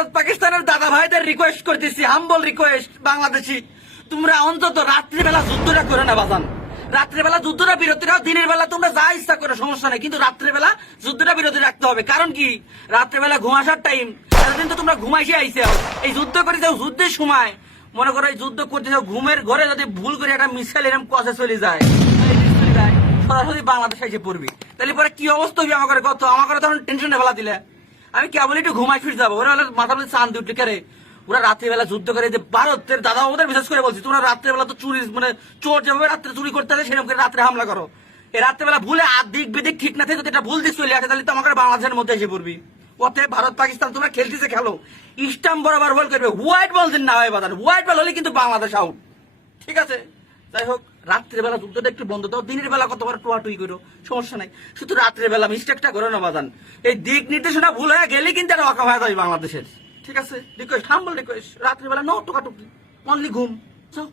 ভারত পাকিস্তানের দাদা ভাইদের রিকোয়েস্ট করতেছি, হাম্বল রিকোয়েস্ট, বাংলাদেশি তোমরা অন্তত রাত্রিবেলা যুদ্ধটা করে না বাজান। রাত্রিবেলা যুদ্ধটা বিরতি রাখো, দিনের বেলা তোমরা যা ইচ্ছা করে সমস্যা নেই, কিন্তু রাত্রিবেলা যুদ্ধটা বিরতি রাখতে হবে। কারণ কি, রাত্রিবেলা ঘুমাসার টাইম, এতদিন তো তোমরা ঘুমাইসে আইসে এই যুদ্ধ করে যাও, যুদ্ধের সময় মনে করো এই যুদ্ধ করতে যাও, ঘুমের ঘরে যদি ভুল করে একটা মিসাইল এরকম কষে চলে যায়, সরাসরি বাংলাদেশ এসে পড়বি, তাহলে পরে কি অবস্থা হবে আমার কত, আমার তখন টেনশনে ফেলা দিলে আমি কেবল একটু ঘুমাই ফিরে যাবো। ওরা মাথার মধ্যে চান দিয়ে উঠলে কেরে, ওরা রাত্রিবেলা যুদ্ধ করে, যে ভারতের দাদা ওদের বিশেষ করে বলছি, তোমরা রাত্রেবেলা তো চুরি মানে চোর যেভাবে রাত্রে চুরি করতে আসে সেরকম করে রাত্রে হামলা করো। এই রাত্রেবেলা ভুলে দিক বেদিক ঠিক না থাকে, যদি এটা ভুল দিক চলে আসে তাহলে তো আমাকে বাংলাদেশের মধ্যে এসে পড়বি। অতএব ভারত পাকিস্তান তোমরা খেলতেছে খেলো, স্টাম্প বরাবর বল করবে, হোয়াইট বল দিন না হয় বাজার, হোয়াইট বল হলে কিন্তু বাংলাদেশ আউট, ঠিক আছে। যাই হোক, রাত্রেবেলা যুদ্ধটা একটু বন্ধ দাও, দিনের বেলা কতবার টুয়াটুই করো সমস্যা নাই, শুধু রাত্রেবেলা মিস্টেকটা করো না বাজান। এই দিক নির্দেশনা ভুল হয়ে গেলে কিন্তু এটা অকা হয়ে যাবে বাংলাদেশের, ঠিক আছে। রিকোয়েস্ট, হাম্বল রিকোয়েস্ট, রাত্রিবেলা নো টুকাটুকি, অনলি ঘুম, যাও।